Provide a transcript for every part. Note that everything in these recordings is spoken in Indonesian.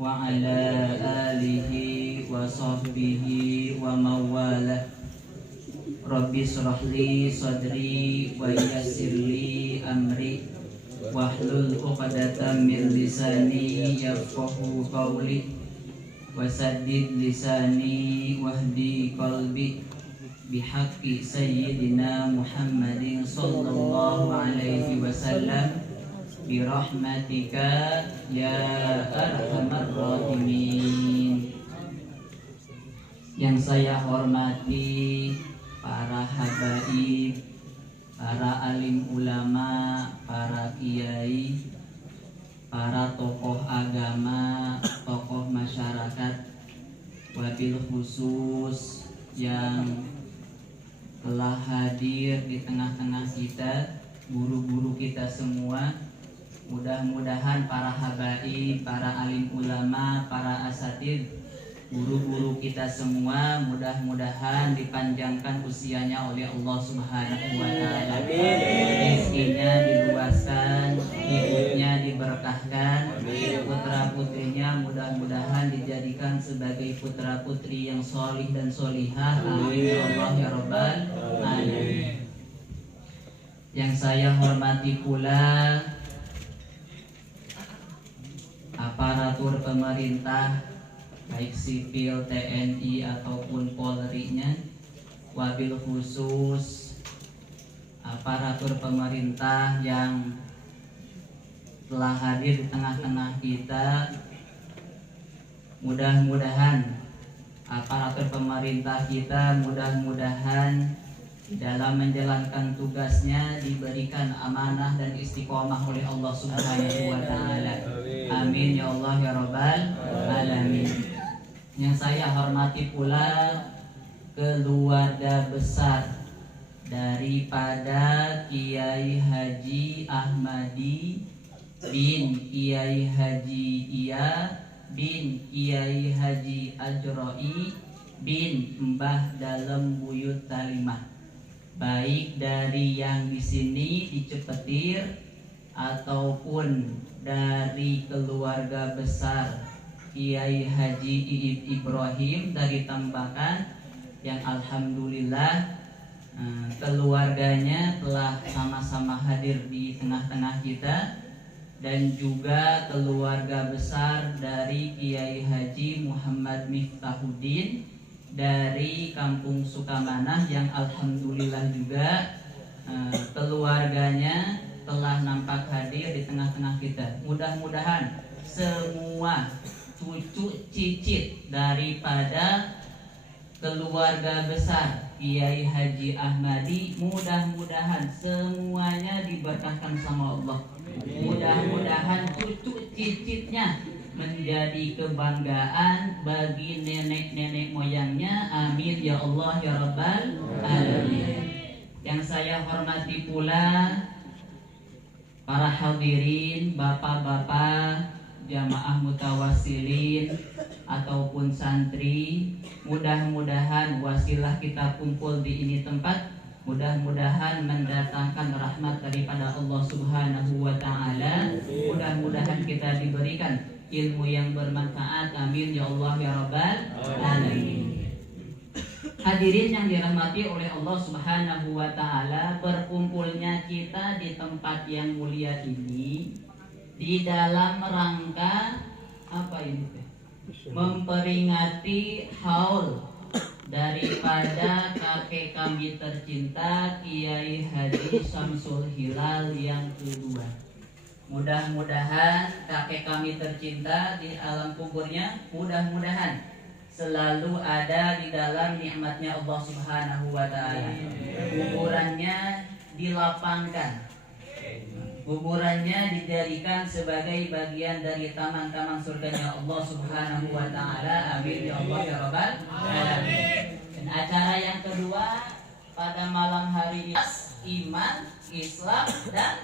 wa ala alihi wa sahbihi wa mawalah. Rabbi shrah li sadri wa yassir li amri wahlul 'uqdatam min lisani yafqahu qawli wasaddid lisani wahdi qalbi bihaqqi sayyidina Muhammadin sallallahu alaihi wasallam birahmatika ya arhamar rahimin. Yang saya hormati para habaib, para alim ulama, para kiai, para tokoh agama, tokoh masyarakat, wabil khusus yang telah hadir di tengah-tengah kita, guru-guru kita semua. Mudah-mudahan para habaib, para alim ulama, para asatid, guru-guru kita semua mudah-mudahan dipanjangkan usianya oleh Allah Subhanahu wa taala. Rezekinya diluaskan, hidupnya diberkahkan, putra-putrinya mudah-mudahan dijadikan sebagai putra-putri yang sholih dan sholihah. Amin ya Allah ya Rabbal alamin. Yang saya hormati pula aparatur pemerintah, baik sipil, TNI ataupun Polri-nya, wabil khusus aparatur pemerintah yang telah hadir di tengah-tengah kita. Mudah-mudahan aparatur pemerintah kita mudah-mudahan dalam menjalankan tugasnya diberikan amanah dan istiqomah oleh Allah Subhanahu wa taala. Amin ya Allah ya Rabbal alamin. Yang saya hormati pula keluarga besar daripada Kiai Haji Ahmadi bin Kiai Haji Iya bin Kiai Haji Ajroi bin Mbah Dalem Buyut Talimah, baik dari yang di sini di Cepetir ataupun dari keluarga besar Kiai Haji Iib Ibrahim dari Tambakan, yang alhamdulillah keluarganya telah sama-sama hadir di tengah-tengah kita, dan juga keluarga besar dari Kiai Haji Muhammad Miftahuddin dari Kampung Sukamanah, yang alhamdulillah juga keluarganya telah nampak hadir di tengah-tengah kita. Mudah-mudahan semua cucu cicit daripada keluarga besar Kiai Haji Ahmadi mudah-mudahan semuanya diberkahkan sama Allah. Mudah-mudahan cucu cicitnya menjadi kebanggaan bagi nenek-nenek moyangnya. Amin ya Allah ya Rabbal alamin. Yang saya hormati pula para hadirin, bapak-bapak, jamaah mutawassilin ataupun santri, mudah-mudahan wasilah kita kumpul di ini tempat mudah-mudahan mendatangkan rahmat daripada Allah Subhanahu wa taala. Mudah-mudahan kita diberikan ilmu yang bermanfaat. Amin ya Allah ya Rabbal alamin. Hadirin yang dirahmati oleh Allah Subhanahu wa taala, berkumpulnya kita di tempat yang mulia ini di dalam rangka apa ini? Memperingati haul daripada kakek kami tercinta Kiai Haji Samsul Hilal yang kedua. Mudah-mudahan kakek kami tercinta di alam kuburnya mudah-mudahan selalu ada di dalam nikmatnya Allah Subhanahu wa taala. Kuburannya dilapangkan, kuburannya dijadikan sebagai bagian dari taman-taman surganya Allah Subhanahu wa taala. Amin ya Allah ya Rabbal alamin. Dan acara yang kedua pada malam hari ini, iman, Islam dan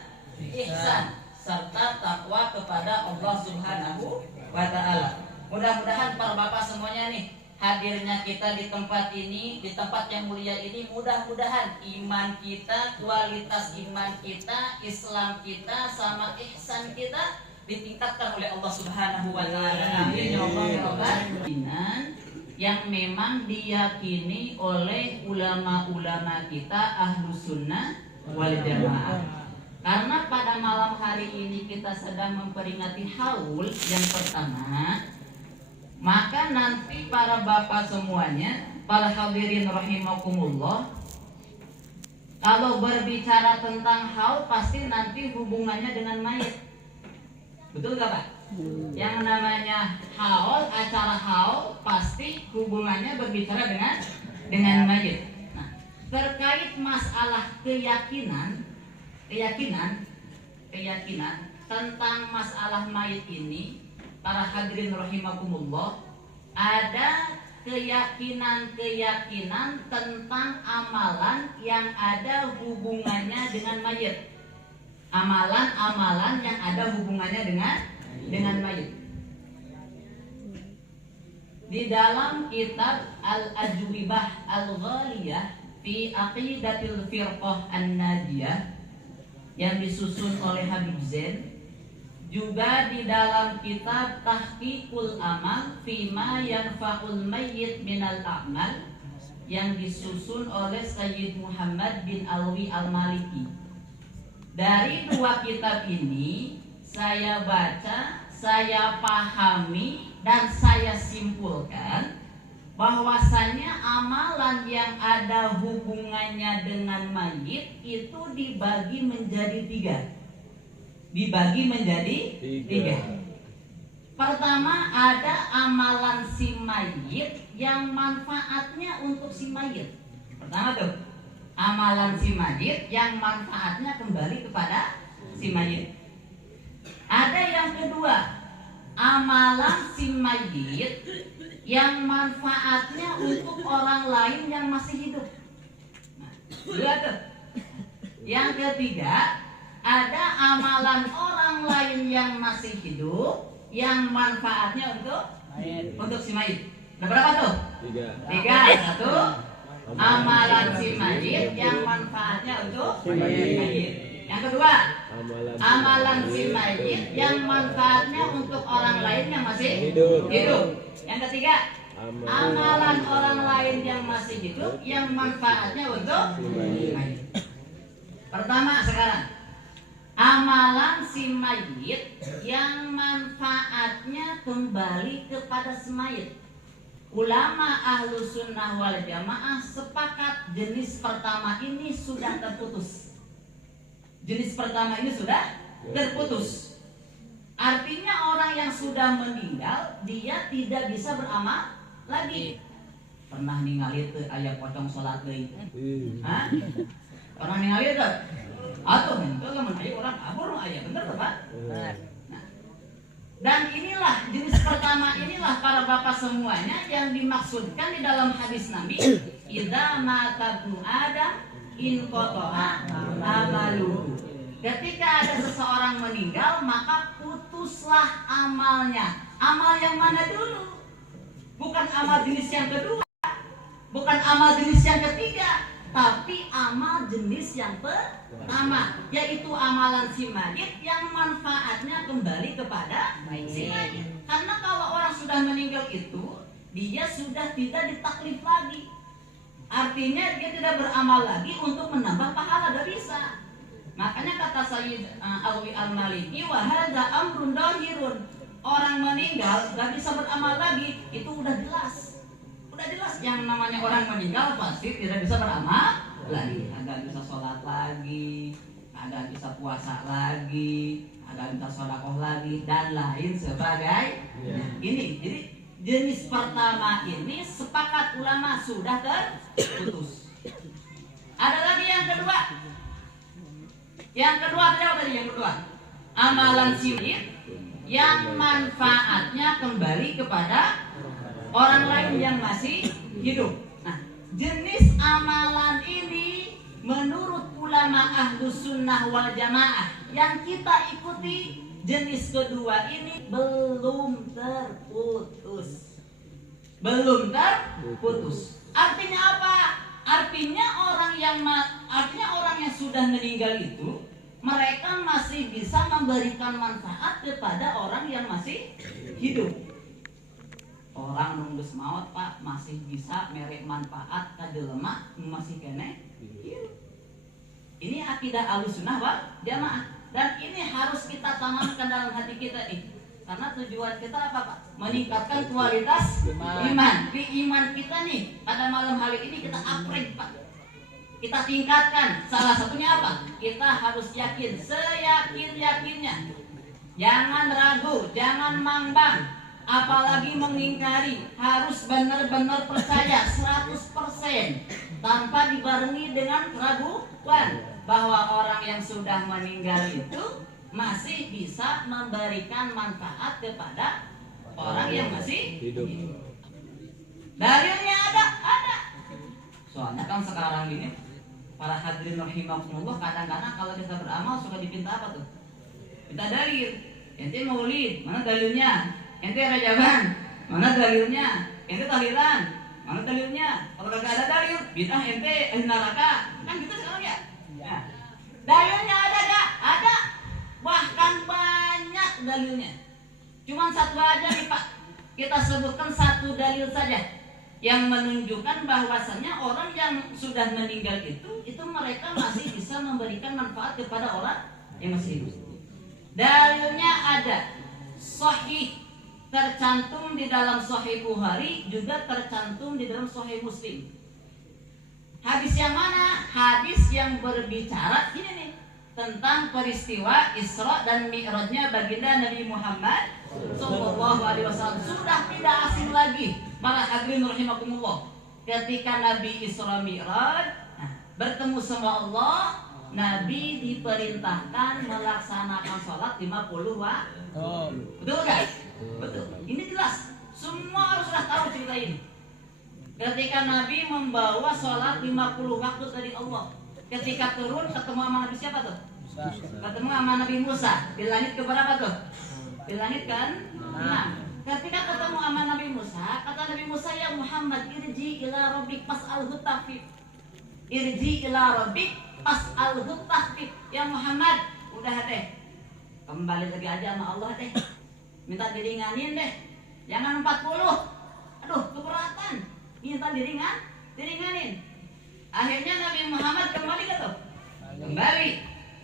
ihsan serta takwa kepada Allah Subhanahu wa taala. Mudah-mudahan para bapak semuanya nih, hadirnya kita di tempat ini, di tempat yang mulia ini, mudah-mudahan iman kita, kualitas iman kita, Islam kita, sama ihsan kita ditingkatkan oleh Allah Subhanahu wa taala. Amin ya Allah ya Rabbal alamin. Yang memang diyakini oleh ulama-ulama kita Ahlus Sunnah wal Jamaah. Karena pada malam hari ini kita sedang memperingati haul yang pertama, maka nanti para bapak semuanya, para hadirin rahimakumullah, kalau berbicara tentang haul pasti nanti hubungannya dengan mayit. Betul gak Pak? Yang namanya haul, acara haul pasti hubungannya berbicara dengan mayit. Nah, terkait masalah keyakinan tentang masalah mayit ini, para hadirin rahimakumullah, ada keyakinan tentang amalan yang ada hubungannya dengan mayit. Amalan-amalan yang ada hubungannya dengan mayit. Di dalam kitab Al-Ajwibah Al-Ghaliyah fi Aqidatil Firqah An-Najiyah yang disusun oleh Habib Zain, juga di dalam kitab Tahqiqul Amal Fima Yanfa'ul Mayyit Minal A'mal yang disusun oleh Sayyid Muhammad bin Alwi Al-Maliki. Dari dua kitab ini saya baca, saya pahami, dan saya simpulkan bahwasannya amalan yang ada hubungannya dengan mayit itu dibagi menjadi tiga. Pertama, ada amalan si mayit yang manfaatnya untuk si mayit. Pertama tuh, amalan si mayit yang manfaatnya kembali kepada si mayit. Ada yang kedua, amalan si mayit yang manfaatnya untuk orang lain yang masih hidup. Nah, dua tuh. Yang ketiga, ada amalan orang lain yang masih hidup yang manfaatnya untuk si mayit. Ada berapa tuh? Tiga. Satu, amalan si mayit yang manfaatnya untuk si mayit. Yang kedua, amalan si mayit yang manfaatnya untuk orang lain yang masih hidup. Yang ketiga, amalan orang lain yang masih hidup yang manfaatnya untuk mayit. Pertama sekarang, amalan si mayit yang manfaatnya kembali kepada si mayit. Ulama Ahlus Sunnah wal Jamaah sepakat jenis pertama ini sudah terputus. Artinya orang yang sudah meninggal dia tidak bisa beramal lagi. Pernah ningali teu aya pocong salat deui? Hah? Pernah ningali teu? Atuh henteu lamun aya orang abur aya, bener teu Pak? Bener. Nah, dan inilah jenis pertama inilah para bapak semuanya yang dimaksudkan di dalam hadis Nabi, idza mata ibnu Adam in qata'a amaluhu. Ketika ada seseorang meninggal, maka putuslah amalnya. Amal yang mana dulu? Bukan amal jenis yang kedua, bukan amal jenis yang ketiga, tapi amal jenis yang pertama, yaitu amalan si mayit yang manfaatnya kembali kepada si mayit. Karena kalau orang sudah meninggal itu, dia sudah tidak ditaklif lagi. Artinya dia tidak beramal lagi untuk menambah pahala, tidak bisa. Makanya kata Sayyid Alwi Al-Maliki, wa hadza amrun dhahirun. Orang meninggal gak bisa beramal lagi, itu udah jelas. Yang namanya orang meninggal pasti tidak bisa beramal lagi. Agak bisa sholat lagi, agak bisa puasa lagi, agak bisa sedekah lagi, dan lain sebagainya. Ini jadi jenis pertama ini sepakat ulama sudah terputus. Ada lagi yang kedua. Yang kedua, amalan sirik yang manfaatnya kembali kepada orang lain yang masih hidup. Nah, jenis amalan ini menurut ulama Ahlus Sunnah wal Jamaah yang kita ikuti, jenis kedua ini belum terputus. Artinya apa? Artinya orang yang sudah meninggal itu mereka masih bisa memberikan manfaat kepada orang yang masih hidup. Orang nunggus maut Pak masih bisa merek manfaat ka jelema masih kene hidup. Ini akidah Ahlussunnah wal Jamaah, dan ini harus kita tanamkan dalam hati kita nih. Karena tujuan kita apa Pak? Meningkatkan kualitas iman. Di iman kita nih pada malam hari ini kita upgrade Pak. Kita tingkatkan. Salah satunya apa? Kita harus yakin, seyakin-yakinnya. Jangan ragu, jangan mambang, apalagi mengingkari. Harus benar-benar percaya 100% tanpa dibarengi dengan keraguan bahwa orang yang sudah meninggal itu masih bisa memberikan manfaat kepada orang yang masih hidup. Dalilnya ada. Soalnya kan sekarang ini para hadirin rahimakumullah, kadang-kadang kalau kita beramal suka dipinta apa tuh? Minta dalil. Ente maulid, mana dalilnya? Ente rajaban, mana dalilnya? Ente tahlilan, mana dalilnya? Kalau kagak ada dalil, bid'ah ente neraka. Kan gitu sekarang ya? Nah, dalilnya ada gak? Ada. Bahkan banyak dalilnya. Cuman satu aja nih Pak. Kita sebutkan satu dalil saja yang menunjukkan bahwasannya orang yang sudah meninggal itu mereka masih bisa memberikan manfaat kepada orang yang masih hidup. Dalilnya ada, sahih, tercantum di dalam Sahih Bukhari, juga tercantum di dalam Sahih Muslim. Hadis yang mana? Hadis yang berbicara ini nih tentang peristiwa Isra dan Mi'rajnya baginda Nabi Muhammad Sallallahu Alaihi Wasallam. Sudah tidak asing lagi para hadirin rahimakumullah, ketika Nabi Isra Mi'raj bertemu sama Allah, Nabi diperintahkan melaksanakan sholat 50 waktu. Betul guys? Betul. Ini jelas. Semua harus sudah tahu cerita ini. Ketika Nabi membawa sholat 50 waktu dari Allah, ketika turun ketemu sama Nabi siapa tuh? Ketemu sama Nabi Musa di langit keberapa tuh? Di langit kan? Nah, ketika ketemu sama Nabi Musa, kata Nabi Musa, ya Muhammad, irji ila rabbik fas'alhu tahfif. Irji ila rabbik fas'alhu tahfif. Ya Muhammad, udah deh, kembali lagi aja sama Allah deh. Minta diringanin deh. Jangan 40. Aduh, keberatan. Minta diringanin. Akhirnya Nabi Muhammad kembali ke tuh. Kembali.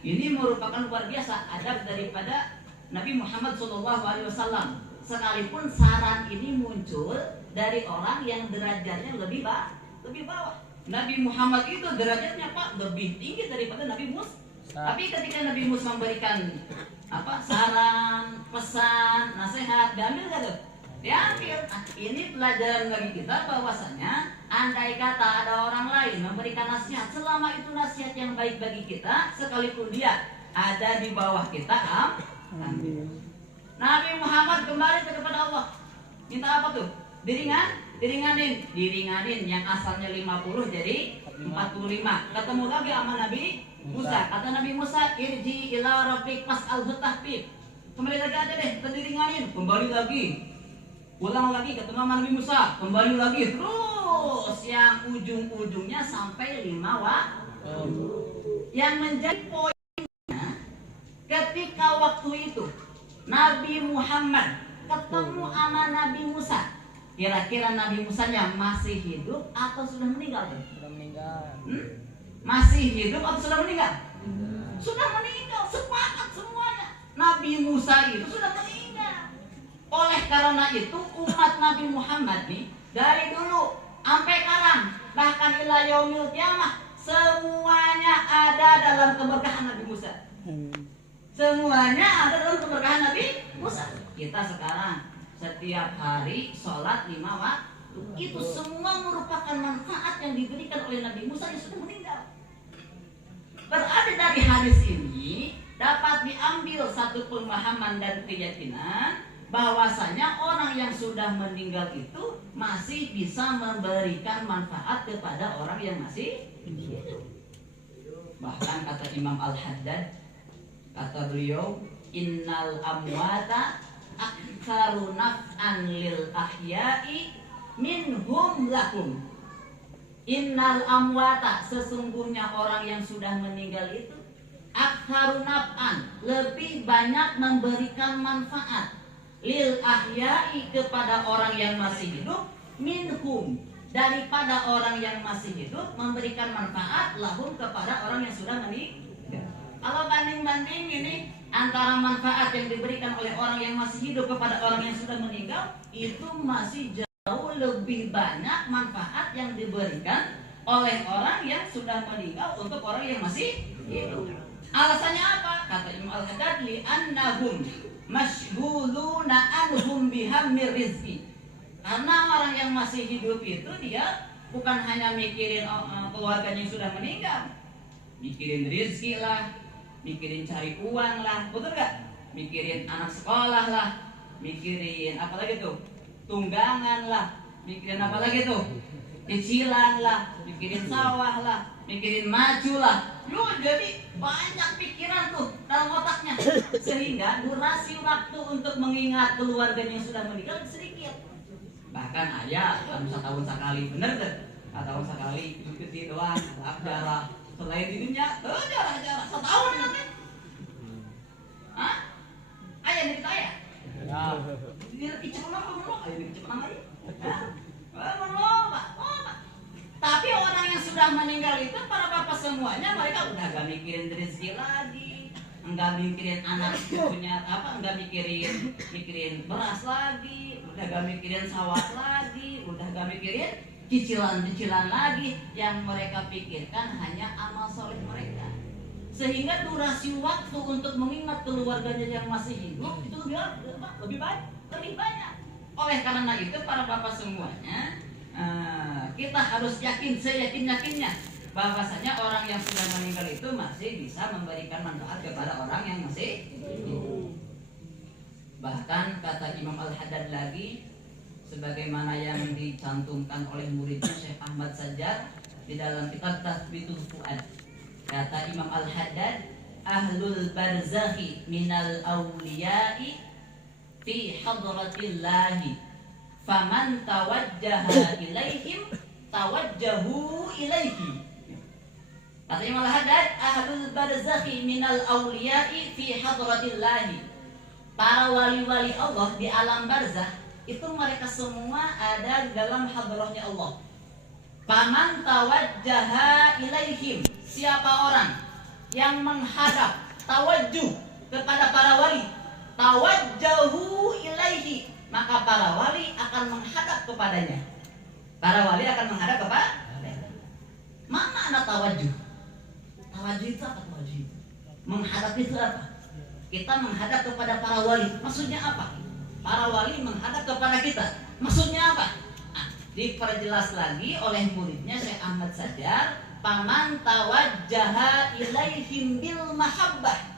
Ini merupakan luar biasa adab daripada Nabi Muhammad SAW. Sekalipun saran ini muncul dari orang yang derajatnya lebih bawah. Nabi Muhammad itu derajatnya Pak lebih tinggi daripada Nabi Musa. Tapi ketika Nabi Musa memberikan saran, pesan, nasihat, diambil gak tuh? Diambil. Ini pelajaran bagi kita bahwasanya andai kata ada orang lain memberikan nasihat, selama itu nasihat yang baik bagi kita, sekalipun dia ada di bawah kita, ambil. Nabi Muhammad kembali kepada Allah. Minta apa tuh? Diringanin yang asalnya 50 jadi 45. Ketemu lagi sama Nabi Musa. Kata Nabi Musa, irji ila rabbik fas'alhu tahfif. Kembali lagi aja deh, diringanin. Kembali lagi. Ulang lagi ketemu sama Nabi Musa. Kembali lagi. Terus yang ujung-ujungnya sampai 5 waktu. Yang menjadi poinnya, ketika waktu itu Nabi Muhammad ketemu sama Nabi Musa, kira-kira Nabi Musanya masih hidup atau sudah meninggal? Sudah meninggal. Masih hidup atau sudah meninggal? Sudah meninggal. Sepakat semuanya. Nabi Musa itu sudah meninggal. Oleh karena itu umat Nabi Muhammad nih dari dulu sampai sekarang bahkan ila yaumil qiyamah semuanya ada dalam keberkahan Nabi Musa. Semuanya ada dalam keberkahan Nabi Musa. Kita sekarang setiap hari sholat 5 waktu. Itu semua merupakan manfaat yang diberikan oleh Nabi Musa yang sudah meninggal. Berarti dari hadis ini dapat diambil satu pemahaman dan keyakinan bahwasanya orang yang sudah meninggal itu masih bisa memberikan manfaat kepada orang yang masih hidup. Bahkan kata Imam Al-Haddad, kata beliau, innal amwata aktsaru naf'an lil ahya'i minhum lakum. Innal amwata, sesungguhnya orang yang sudah meninggal itu aktsaru naf'an, lebih banyak memberikan manfaat, lil ahya'i, kepada orang yang masih hidup, minhum, daripada orang yang masih hidup memberikan manfaat lahum, kepada orang yang sudah meninggal. Kalau banding-banding ini antara manfaat yang diberikan oleh orang yang masih hidup kepada orang yang sudah meninggal, itu masih jauh lebih banyak manfaat yang diberikan oleh orang yang sudah meninggal untuk orang yang masih hidup. Alasannya apa? Kata Imam Al-Haddad, li annahum masyghuluna anhum bihammir rizqi. Karena orang yang masih hidup itu dia bukan hanya mikirin keluarganya yang sudah meninggal, mikirin rizki lah, mikirin cari uang lah, betul gak? Mikirin anak sekolah lah, mikirin apa lagi tuh? Tunggangan lah, mikirin apa lagi tuh? Cicilan lah, mikirin sawah lah, mikirin maju lah. Jadi banyak pikiran tuh dalam otaknya, sehingga durasi waktu untuk mengingat keluarganya yang sudah meninggal sedikit. Bahkan ayah dalam setahun sekali, bener deh, setahun sekali ikuti doang, jarah. Selain di dunia, jarah setahun nanti. Hah? Ayah nih kita ayah. Dia kecepanan belum? Ayah nih kecepanan lagi. Belum, Pak. Tapi orang yang sudah meninggal itu, para bapak semuanya, mereka udah gak mikirin rezeki lagi, enggak mikirin anak punya apa, enggak mikirin beras lagi, udah gak mikirin sawah lagi, udah gak mikirin cicilan lagi. Yang mereka pikirkan hanya amal soleh mereka, sehingga durasi waktu untuk mengingat keluarganya yang masih hidup itu lebih banyak. Oleh karena itu, para bapak semuanya, kita harus yakin, seyakin-yakinnya bahwasanya orang yang sudah meninggal itu masih bisa memberikan manfaat kepada orang yang masih hidup. Bahkan kata Imam Al-Haddad lagi, sebagaimana yang dicantumkan oleh muridnya Syekh Ahmad Sajjar di dalam kitab Tathbitul Fuad, kata Imam Al-Haddad, ahlul barzakhi minal awliya'i fi hadratillahi, faman tawajjaha ilaihim tawajjahu ilaihi. Kata Imam Al-Haddad, ahlul barzakhi minal awliya'i fi hadratillahi, para wali-wali Allah di alam barzakh itu mereka semua ada di dalam hadrahnya Allah. Faman tawajjaha ilaihim, siapa orang yang menghadap, tawajjuh kepada para wali, tawajjahu ilaihi, maka para wali akan menghadap kepadanya. Para wali akan menghadap kepadanya. Mana anak tawajjuh? Tawajjuh itu apa? Tawajjuh itu menghadap itu apa? Kita menghadap kepada para wali. Maksudnya apa? Para wali menghadap kepada kita. Maksudnya apa? Diperjelas lagi oleh muridnya Syekh Ahmad Sajjar, paman tawajjaha ilaihim bil mahabbah,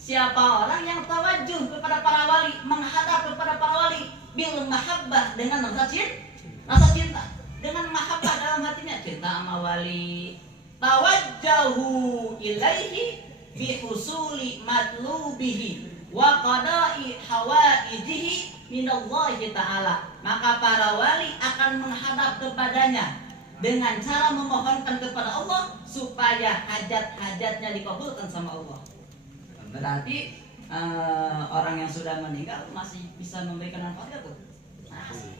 siapa orang yang tawajuh kepada para wali, menghadap kepada para wali, bil mahabbah, dengan rasa cinta, dengan mahabbah dalam hatinya, cinta sama wali, tawajjahu ilaihi bi husuli matlubihi wa qada'i hawaijihi minallahi ta'ala, maka para wali akan menghadap kepadanya dengan cara memohonkan kepada Allah supaya hajat-hajatnya dikabulkan sama Allah. Berarti orang yang sudah meninggal masih bisa memberikan manfaat tuh,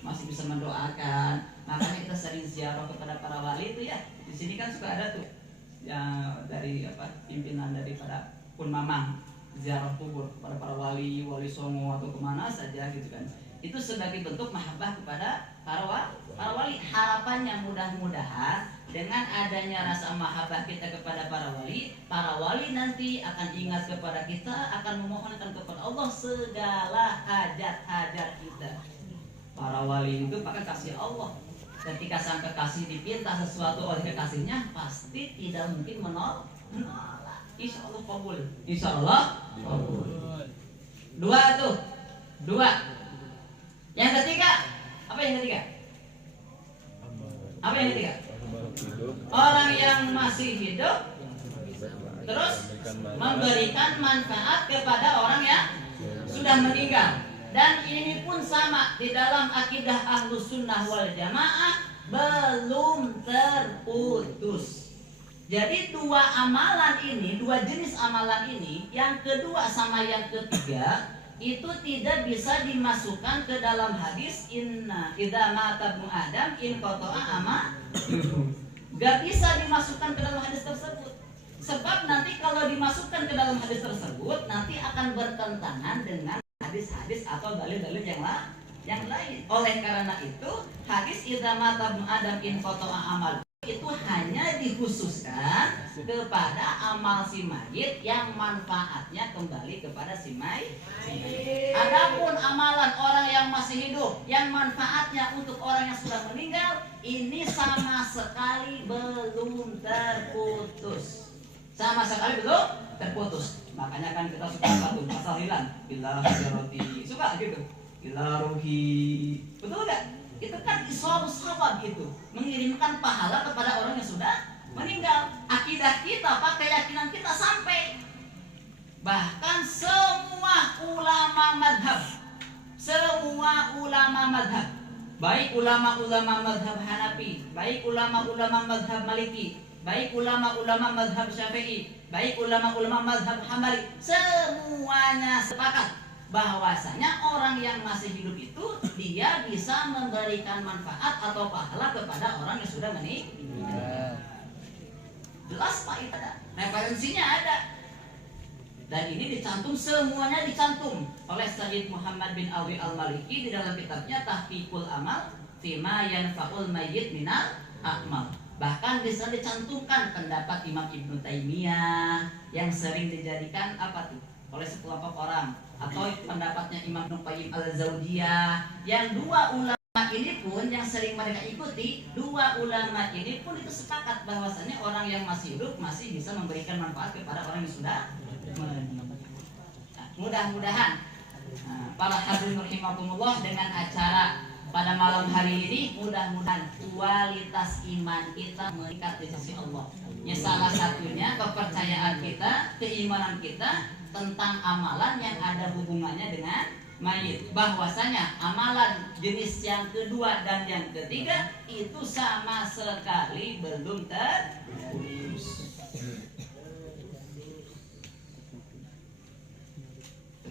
masih bisa mendoakan. Makanya kita sering ziarah kepada para wali itu ya. Di sini kan suka ada tuh yang dari pimpinan daripada Kun Mamang, ziarah kubur kepada para wali songo atau kemana saja gitu kan. Itu sebagai bentuk mahabbah kepada para wali. Harapannya mudah-mudahan dengan adanya rasa mahabbah kita kepada para wali nanti akan ingat kepada kita, akan memohonkan kepada Allah segala hajat-hajat kita. Para wali itu pakai kasih Allah. Ketika sang kekasih dipinta sesuatu oleh kekasihnya, pasti tidak mungkin menolak. Insya Allah kabul. Insya Allah kabul. Dua. Yang ketiga, apa yang ketiga? Orang yang masih hidup terus memberikan manfaat kepada orang yang sudah meninggal. Dan ini pun sama di dalam akidah Ahlus Sunnah wal Jamaah, belum terputus. Jadi dua amalan ini, dua jenis amalan ini, yang kedua sama yang ketiga itu tidak bisa dimasukkan ke dalam hadis inna idza mata ibnu adam in qata'a amaluhu. Gak bisa dimasukkan ke dalam hadis tersebut. Sebab nanti kalau dimasukkan ke dalam hadis tersebut nanti akan bertentangan dengan hadis-hadis atau dalil-dalil yang lain. Oleh karena itu, hadis idza mata ibnu adam in qata'a amaluhu itu hanya dikhususkan kepada amal si mayit yang manfaatnya kembali kepada si mayit. Adapun amalan orang yang masih hidup yang manfaatnya untuk orang yang sudah meninggal ini sama sekali belum terputus. Sama sekali belum terputus. Makanya kan kita suka satu pasal hilang bila roti suka gitu. Bila ruhi. Betul enggak? Itu kan islam sahabat itu mengirimkan pahala kepada orang yang sudah meninggal. Akidah kita, Pak, keyakinan kita sampai. Bahkan semua ulama madhab, baik ulama-ulama madhab Hanafi, baik ulama-ulama madhab Maliki, baik ulama-ulama madhab Syafi'i, baik ulama-ulama madhab Hambali, semuanya sepakat bahwasanya orang yang masih hidup itu dia bisa memberikan manfaat atau pahala kepada orang yang sudah meninggal. Jelas Pak, itu ada referensinya ada. Dan ini dicantum, semuanya dicantum oleh Sayyid Muhammad bin Alwi al-Maliki di dalam kitabnya Tahqiqul Amal Fima Yanfa'ul Mayyit Minal A'mal. Bahkan bisa dicantumkan pendapat Imam Ibnu Taimiyah yang sering dijadikan apa tuh oleh sekelompok orang, atau pendapatnya Imam Ibnu Qayyim al-Jauziyah, yang dua ulama ini pun yang sering mereka ikuti, dua ulama ini pun itu sepakat bahwasanya orang yang masih hidup masih bisa memberikan manfaat kepada orang yang sudah meninggal. Nah, mudah-mudahan para hadirin rahimakumullah, dengan acara pada malam hari ini mudah-mudahan kualitas iman kita meningkat di sisi Allah. Ya, salah satunya kepercayaan kita, keimanan kita tentang amalan yang ada hubungannya dengan mayit, bahwasanya amalan jenis yang kedua dan yang ketiga itu sama sekali belum terputus.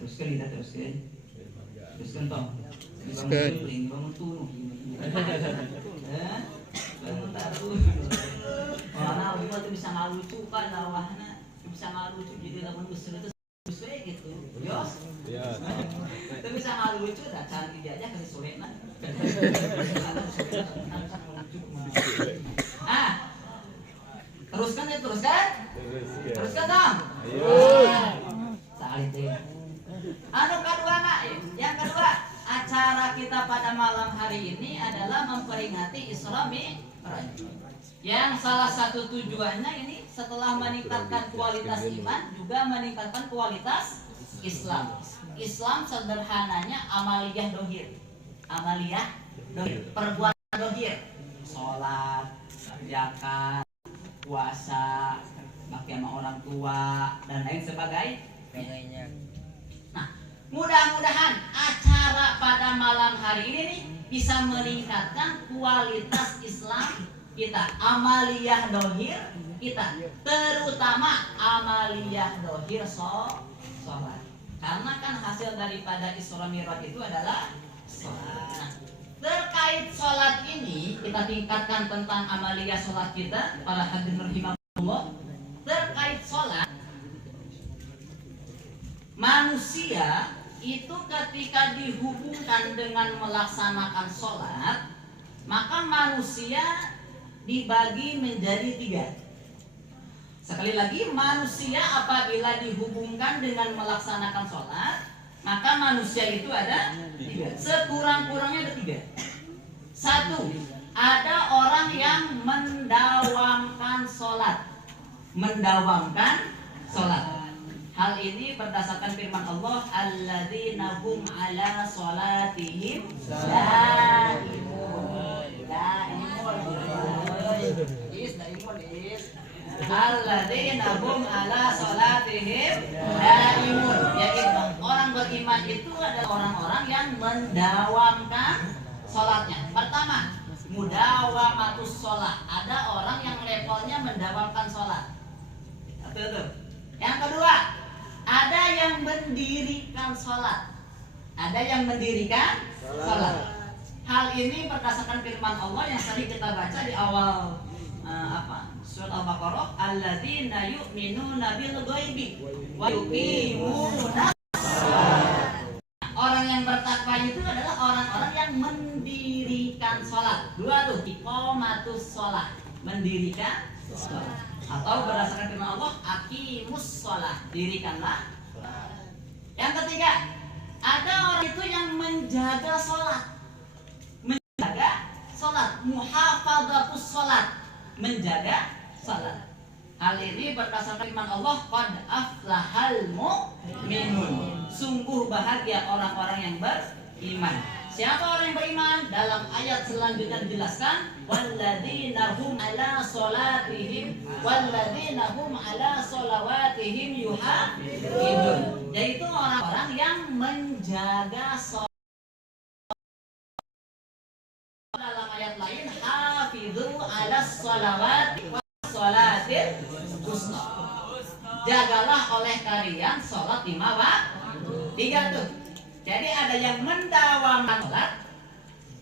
Teruskan toh. Bangun turun. Bangun taruh. Orang itu bisa ngalucu kan dawahna, bisa ngalucu jadi lamun besar itu sesuai gitu. Yos. Iya. Itu bisa ngalucu dah cantik aja ke sorena. Teruskan ya, teruskan. Teruskan dong. Ayo. Salit deh. Yang kedua, acara kita pada malam hari ini adalah memperingati Isra Mi'raj. Yang salah satu tujuannya ini setelah meningkatkan kualitas iman juga meningkatkan kualitas Islam. Islam sederhananya amaliyah dohir. Amaliyah dohir, perbuatan dohir. Sholat, zakat, puasa, bakti sama orang tua dan lain sebagainya. Nah, mudah-mudahan acara pada malam hari ini nih bisa meningkatkan kualitas Islam kita, amaliyah dohir kita, terutama amaliyah dohir sholat. Karena kan hasil daripada Isra Mi'raj itu adalah sholat. Terkait sholat ini kita tingkatkan tentang amaliyah sholat kita, para hadirin rahimahullah. Terkait sholat, manusia itu ketika dihubungkan dengan melaksanakan sholat, maka manusia dibagi menjadi tiga. Sekali lagi, manusia apabila dihubungkan dengan melaksanakan sholat, maka manusia itu ada tiga. Sekurang-kurangnya ada tiga. Satu, ada orang yang mendawamkan sholat. Mendawamkan sholat. Hal ini berdasarkan firman Allah, alladzina hum ala sholatihim alladzina hum ala sholatihim daimun, yaitu orang beriman itu adalah orang-orang yang mendawamkan sholatnya. Pertama, Mudawamatus sholat. Ada orang yang levelnya mendawamkan sholat. Tuh. Yang kedua, ada yang mendirikan sholat. Ada yang mendirikan sholat. Hal ini berdasarkan firman Allah yang tadi kita baca di awal surat Al-Baqarah, alladzina yu'minuna bil ghaibi wa yuqimuna shalah. Orang yang bertakwa itu adalah orang-orang yang mendirikan sholat. Dua tuh, iqamatus sholat, mendirikan sholat. Atau berdasarkan firman Allah, aqimus sholat, dirikanlah. Yang ketiga, ada orang itu yang menjaga sholat. Menjaga sholat, muhafadhatus sholat, menjaga sholat. Hal ini berdasarkan firman Allah, qad aflahal mu'minun. Sungguh bahagia orang-orang yang beriman. Siapa orang yang beriman? Dalam ayat selanjutnya dijelaskan, walladzina hum ala sholatihim walladzina hum ala sholawatihim yuhafidun. Yaitu orang-orang yang menjaga sholat. Dalam ayat lain, hafidhu ala sholawati wa sholatil wusta. Jagalah oleh kalian sholat 5 waktu. 3 tuh. Jadi ada yang mendawamkan sholat,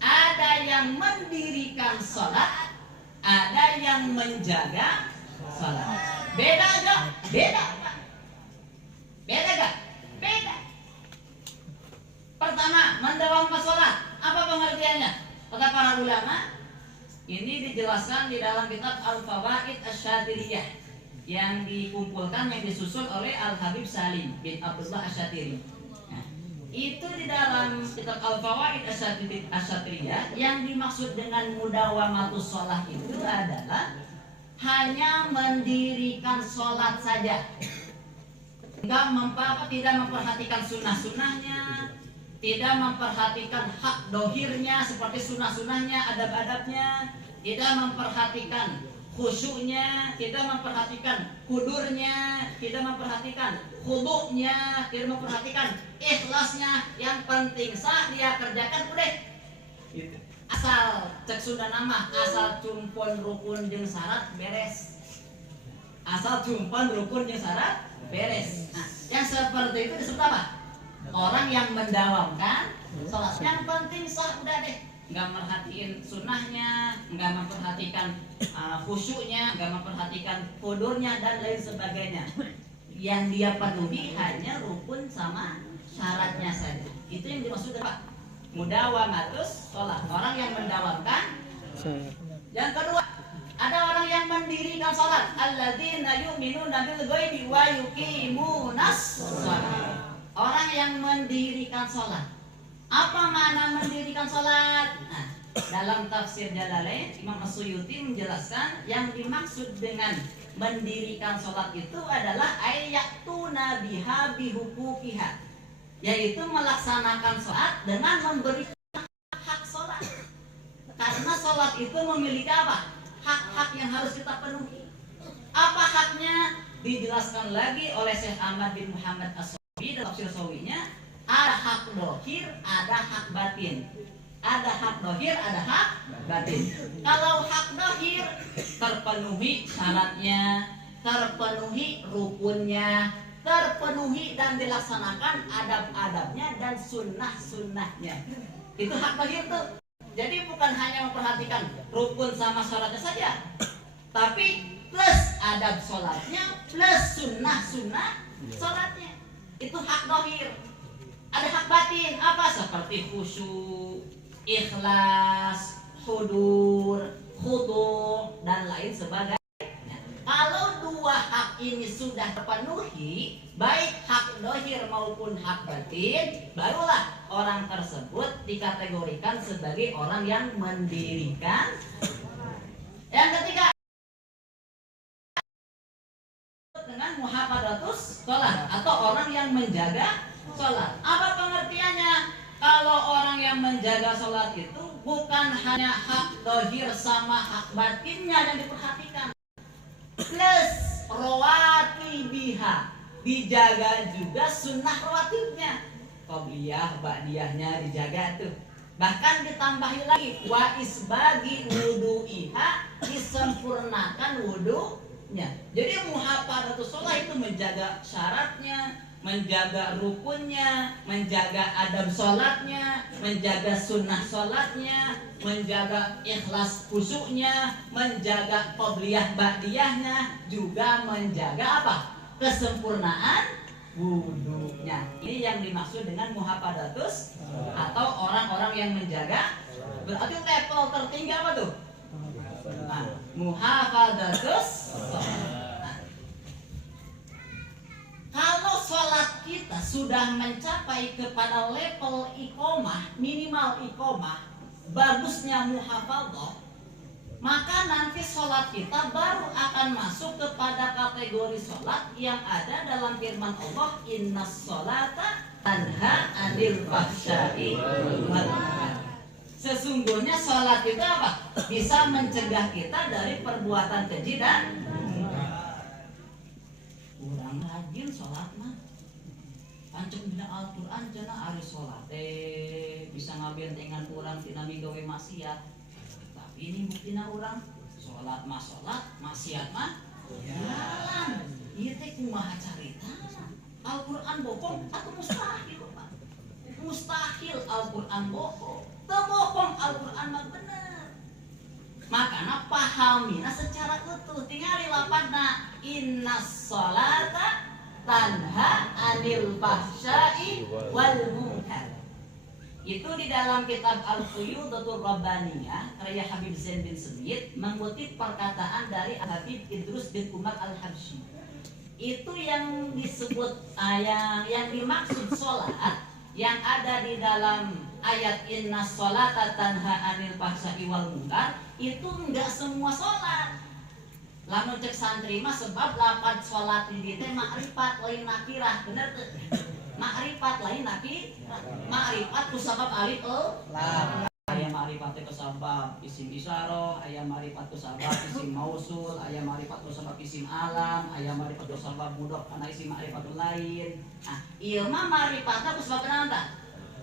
ada yang mendirikan sholat, ada yang menjaga sholat. Beda gak? Beda gak? Beda gak? Beda. Pertama, mendawamkan sholat. Apa pengertiannya? Kata para ulama, ini dijelaskan di dalam kitab Al-Fawaid Asy-Syatiriyah yang dikumpulkan, yang disusun oleh Al-Habib Salim bin Abdullah Asy-Syatiri. Nah, itu di dalam kitab Al-Fawaid Asy-Syatiriyah yang dimaksud dengan mudawamatus sholat itu adalah hanya mendirikan sholat saja, tidak memperhatikan sunnah-sunnahnya, tidak memperhatikan hak dohirnya seperti sunnah-sunnahnya, adab-adabnya, tidak memperhatikan khusyuknya, tidak memperhatikan kudurnya, tidak memperhatikan khuduknya, tidak memperhatikan ikhlasnya. Yang penting sah dia kerjakan udah. Asal cek Sunda nama, asal cumpon rukun jeung syarat beres. Asal cumpon rukun jeung syarat beres. Nah, yang seperti itu disebut apa? Orang yang mendawamkan sholat. Yang penting sah udah deh, nggak merhatiin sunnahnya, nggak memperhatikan khusyuknya, nggak memperhatikan kudurnya dan lain sebagainya. Yang dia peduli hanya rukun sama syaratnya saja. Itu yang dimaksud apa? Mudawamatus sholat. Orang yang mendawamkan. Yang kedua, ada orang yang mendirikan sholat. Alladzina yu'minuna bil ghaibi wa yuqimunas shalah. Orang yang mendirikan sholat. Apa makna mendirikan sholat? Nah, dalam tafsir Jalalain, Imam As-Suyuti menjelaskan yang dimaksud dengan mendirikan sholat itu adalah ayyatuna biha bihuquqiha, yaitu melaksanakan sholat dengan memberikan hak sholat. Karena sholat itu memiliki apa? Hak-hak yang harus kita penuhi. Apa haknya? Dijelaskan lagi oleh Syekh Ahmad bin Muhammad As-Sawi dalam tafsir Sawinya. Ada hak dohir, ada hak batin. Ada hak dohir, ada hak batin. Kalau hak dohir terpenuhi syaratnya, terpenuhi rukunnya, terpenuhi dan dilaksanakan adab-adabnya dan sunnah-sunnahnya. Itu hak dohir tuh. Jadi bukan hanya memperhatikan rukun sama syaratnya saja, tapi plus adab sholatnya, plus sunnah-sunnah sholatnya. Itu hak dohir. Ada hak batin apa? Seperti khusyuk, ikhlas, hudur, khudu' dan lain sebagainya. Kalau dua hak ini sudah terpenuhi, baik hak dohir maupun hak batin, barulah orang tersebut dikategorikan sebagai orang yang mendirikan. Yang ketiga, dengan muhafadzatus shalah atau orang yang menjaga sholat. Apa pengertiannya? Kalau orang yang menjaga sholat itu bukan hanya hak dohir sama hak batinnya yang diperhatikan, plus rawatibiha, dijaga juga sunnah rawatibnya, qobliyah, ba'diyahnya dijaga tuh. Bahkan ditambahi lagi wa isbagi wudu'iha, disempurnakan wudunya. Jadi muhafadzatus shalah itu menjaga syaratnya, menjaga rukunnya, menjaga adab sholatnya, menjaga sunnah sholatnya, menjaga ikhlas khusyuknya, menjaga qobliyah ba'diyahnya, juga menjaga apa? Kesempurnaan wudunya. Ini yang dimaksud dengan muhafadzatus atau orang-orang yang menjaga. Berarti level tertinggi apa tuh? Nah, muhafadzatus. Kalau sholat kita sudah mencapai kepada level iqomah, minimal iqomah, bagusnya muhafadzah, maka nanti sholat kita baru akan masuk kepada kategori sholat yang ada dalam firman Allah, innas sholata tanha anil fahsya'i wal munkar. Sesungguhnya sholat itu apa? Bisa mencegah kita dari perbuatan keji dan kurang rajin sholat mah. Pancuk dina Al-Quran cenah ari sholat bisa ngabentengan kurang tina migawe maksiat. Ini buktinya orang sholat mah sholat, maksiat mah jalan. Ieu teh kumaha carita? Al-Qur'an bohong atau mustahil, Pak? Mustahil Al-Qur'an bohong. Teu bohong, Al-Qur'an mah bener. Makana pahamina secara utuh. Tingali lapadna innas sholata tanha anil fahsya'i wal munkar. Itu di dalam kitab Al-Quyudatur Rabbaniyah karya Habib Zain bin Semit mengutip perkataan dari Habib Idrus bin Umar Al-Habsyi. Itu yang disebut yang dimaksud sholat yang ada di dalam ayat innas sholata tanha anil fahsya'i wal munkar itu enggak semua sholat. Lamun cek santri mah sebab lapan sholat di dieu teh ma'rifat lain nakirah, bener tuh. Ma'rifat lain lagi, ma'rifat kusabab alif lam. Aya ma'rifat kusabab isim isyarah, aya ma'rifat kusabab isim mausul, aya ma'rifat kusabab isim alam, aya ma'rifat kusabab mudhof kana isim ma'rifatul lain. Nah, ieu mah ma'rifatna kusabab naon tah?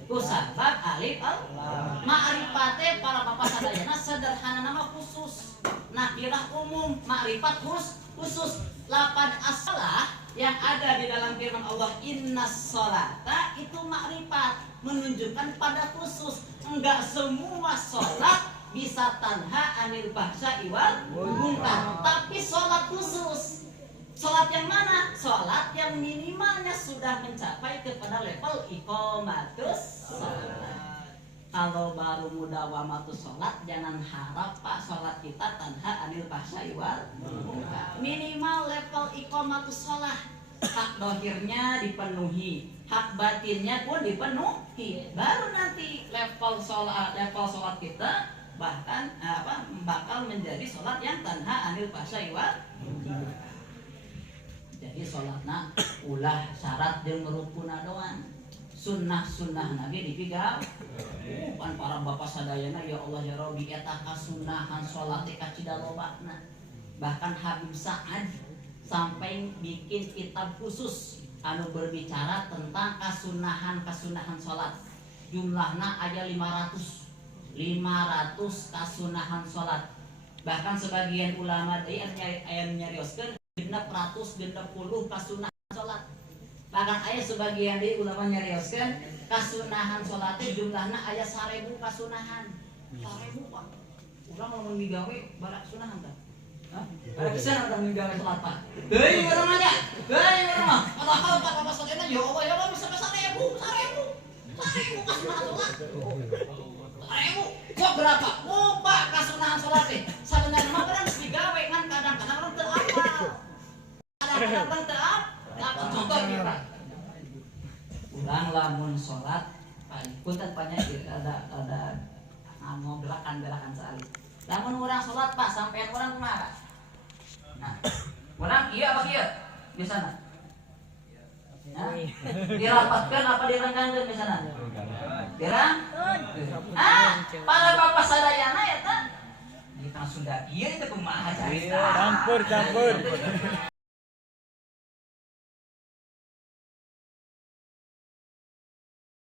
Kusabab alif lam. Ma'rifat teh para bapak sadayana sederhana nama khusus. Nakirah umum, ma'rifat khusus. Lapan asalah yang ada di dalam firman Allah innas sholata itu makrifat, menunjukkan pada khusus. Enggak semua sholat bisa tanha anil fahsya'i wal munkar, tapi sholat khusus. Sholat yang mana? Sholat yang minimalnya sudah mencapai kepada level iqamatus sholat. Kalau baru mudawamatus sholat, jangan harap Pak sholat kita tanha anil fahsya'i wal munkar. Minimal level iqamatus sholat, hak dohirnya dipenuhi, hak batinnya pun dipenuhi, baru nanti level sholat kita bahkan bakal menjadi sholat yang tanha anil fahsya'i wal munkar. Jadi sholatna ulah syarat jeung rukuna doang. Sunnah Nabi dipigal. Kan para bapak sadayana ya Allah ya Rabbi eta kasunnahan sholat teh kacida lobana. Bahkan Habib Sa'ad sampai bikin kitab khusus anu berbicara tentang kasunnahan sholat. Jumlahna aya 500 kasunnahan sholat. Bahkan sebagian ulama teh aya nyarioskeun 600 kasunnahan sholat. Bahkan ayat sebagian di ulama nyarioskeun kasunahan sholat jumlahna aya 1000 kasunahan. 1000 Pak. Urang lamun migawe barak sunahan tah. Hah? Barak pisan urang migawe sholat Pak. Deui urang aja. Deui urang mah. Padahal Pak apa sadena ya Allah ya Allah bisa 1000 kasunahan sholat. 1000. Kok berapa? Oh Pak kasunahan sholat teh. Sabenerna mah urang geus digawe ngan kadang-kadang urang teu apal. Kadang-kadang teu apal. Contoh kita ulang lamun sholat punten banyak ada mau gerakan sekali. Lamun orang sholat Pak sampean orang kumaha? Nah, orang iya apa iya biasana? Nah, dirapatkan apa direnggangkeun biasana? Dirangkeun. Para bapak sadayana eta kita sudah iya itu kumaha carita. Campur.